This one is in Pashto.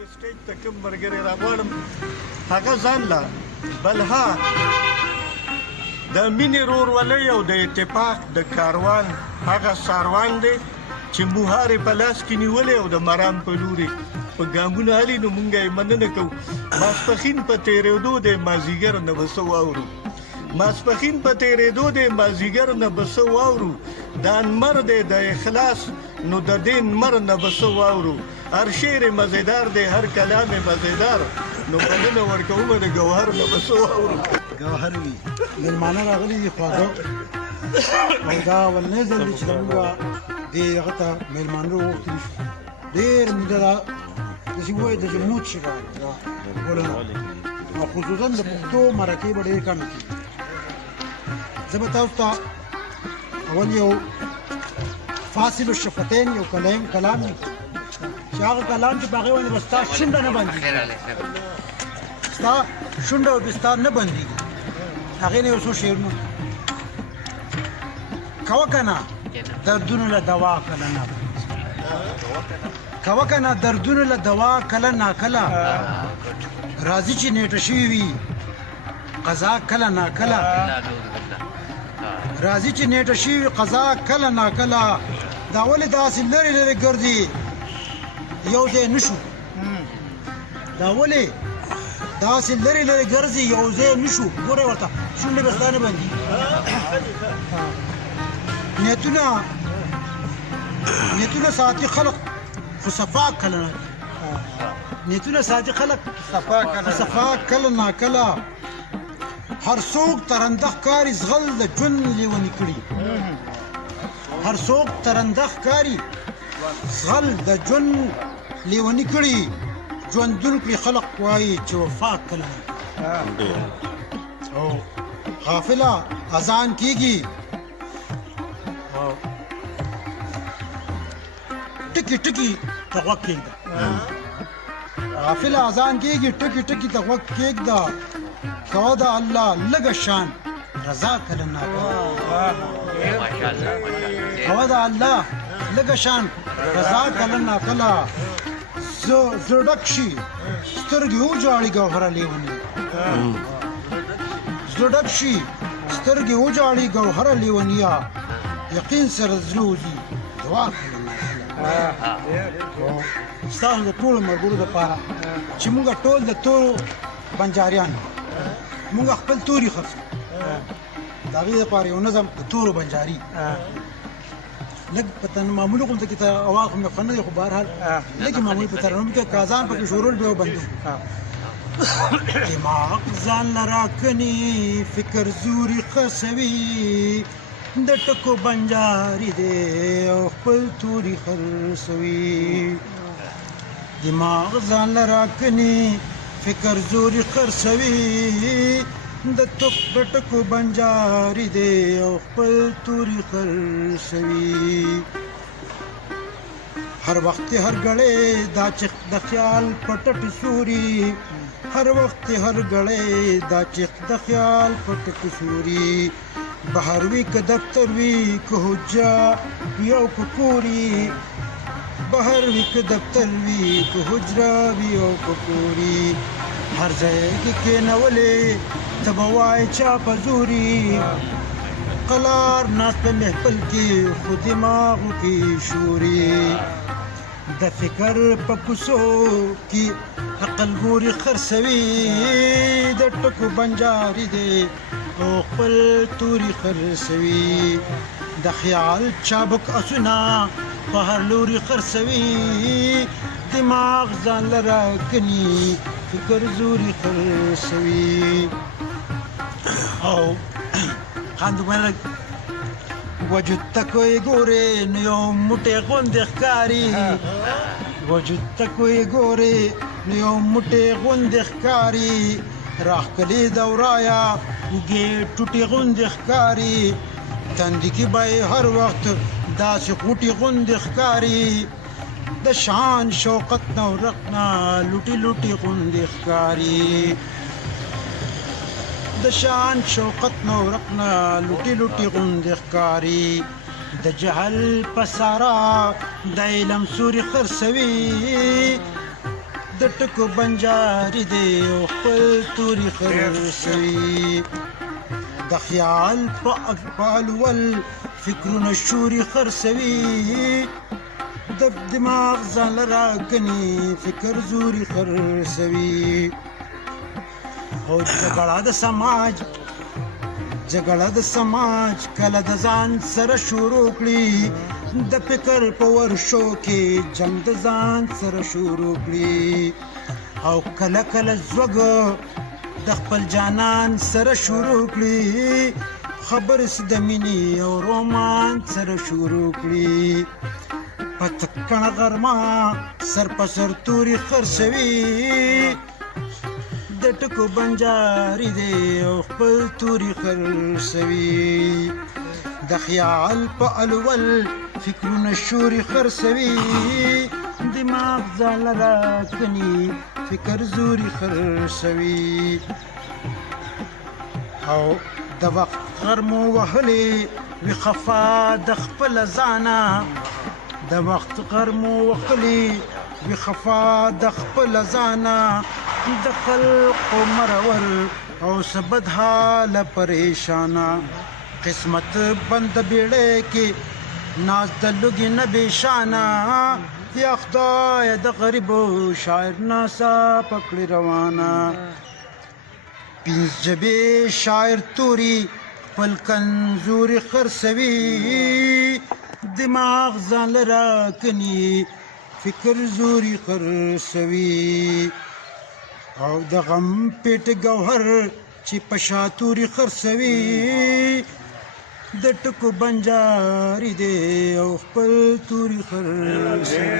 چې سټیج ته کوم ملګری راغواړم هغه ځان له بلها د مینې ورورولۍ او د اتفاق د کاروان هغه ساروان دی چې موهارې په لاس کې نیولې او د مرام په لوري په ګامونه هلي نو مونږ یې مننه کوو. ماسپښین په تېرېدو دی مازدیګر نه به څه واورو ماسپښین په تېرېدو دی مازدیګر نه به څه واورو دا نمر دی د اخلاص نو د دې نمر نه به څه واورو هر شعر مزیدار دی هر کلام مزیدار نو بلنه ورکومه د ګوهر نه به څه واورو. ګوهر وي مېلمانه راغلي دي خواږه او دا اولنی ځل دی چې زموږ دې هغه ته مېلمانه راوغوښتلي شو. ډېر موده ده داسې ووایي د جمود شګه ټولنه او خصوصا د پښتو مرکې به ډېر کمې کېږي. زه به تاسو ته اول یو فاصل الشفتین یو کلام دی چې هغه کلام چې په هغې باندې به ستا شونډه نه بندېږي ستا شونډه او بستا نه بندېږي هغې نه یو څو شعرونه کوه که نه دردونو له دوا کله نه کوه که نه دردونو له دوا کله ناکله راځي چې نیټه شوي وي قضا کله ناکله راځي چې نیټه شوي وي قضا کله ناکله دا ولې داسې لرې لرې ګرځي یو ځای نه شو دا ولې داسې لرې لرې ګرځي یو ځای نه شو ګورئ ورته شونډې به ستا نه بندېږي نیتونه ساتي خلق خو صفا کله نه نیتونه ساتي خلق صفا کله ناکله هر څوک ترنده ښکاري زغل د ژوند لیوني کړي هر څوک ترنده ښکاري زغل د ژوند لیوني کړي ژوندون کړي خلق وایي چې وفا کله نه او غافله اذان کېږي ټکي ټکي ته غوږ کېږده غافله اذان کېږي ټکي ټکي ته غوږ کېږده کوه د الله لږه شان رضا کله ناکله کوه د الله لږه شان رضا کله ناکله زړه ډک شي سترګې وجاړي ګوهره لیوني زړه ډک شي سترګې وجاړي ګوهره لیونیه یقین سره زړه وځي دعا کله ستاسو د ټولو ملګرو دپاره چې موږ ټول د تورو بنجاریان موږ خپل توري خرڅ د هغې دپاره یو نظم د تورو بنجاري لږ په معمولي غونډه کې ته اواز خو مې ښه نه دی خو بهرحال لږ یې معمولي په ترنم کې کازان پکې شورول بیا وبندو دماغ ځان له راکني فکر زوري خرڅوي د ټکو بنجاري دی او خپل توري خرڅوي دماغ ځان له راکني فکر زوري خرڅوي د ټکو بنجاري دی او خپل توري خرڅوي هر وخت هر ګړی دا چې د خیال پټټ سوري هر وخت هر ګړی دا چې د خیال پټټ سوري بهر وي که دفتر وي که حجه وي او که کوري بهر وي که دفتر وي که حجره وي او که کوري هر ځای کې کېنولې ته به وایې چا په زوري قلار ناست په محفل کې خو دماغو کې شوري د فکر په کوڅو کې عقل ګوري خرڅوي د ټکو بنجاري دی او خپل توري خرڅوي د خیال چابک اسونه په هر لوري خرڅوي دماغ ځان له راکني فکر زوري خرڅوي او خاندو ملک وجود ته کوی ګورې نو یو موټی غوندې ښکاري وجود ته کوی ګورې نو یو موټی غوندې ښکاري راښکلې دورایه اوږې ټوټې غوندې ښکاري تندي کې به یې هر وخت داسې غوټې غوندې ښکاري د شان شوقت نه ورق نه لوټې لوټې غوندې ښکاري د شان شوقت نه ورق نه لوټې لوټې غوندې ښکاري د جهل په سارا د علم سوري خرڅوي د ټکو بنجاري دی او خپل توري خرڅوي د خیال په اول فکرونه شوري خرڅوي د دماغ ځان راکني فکر زوري خرڅوي او جګړه د سماج کله د ځان سره شروع کړي د فکر په ورشو کې جنگ د ځان سره شروع کړي او کله کله زوګ د خپل جانان سره شروع کړي خبر د مینې او رومان سره شروع کړي پتکړه غرما سر په سر توري خرڅوي د ټکو بنجاري دی او خپل توري خرڅوي د خیال په اول فکرونه شوري خرڅوي دماغ ځان راکني فکر زوري خرڅوي او د وخت غرمو وهلي وي خفا د خپل ځانا د وخت غرمو وهلي وي خفا د خپل ځانا د خلق مرور او سبد حال پریشانا قسمت بند بیڑے کی ناز د لوگی نبی شانا یا خدای د غریب شاعر ناسا پکڑی روانا پینز جبی شاعر توری پل کنزوری خرسوی دماغ ځان لراکنی فکر زوری خرسوی او د غم پیټ گوهر چې پشاتوري خرڅوي د ټکو بنجاري دی او خپل توري خرڅوي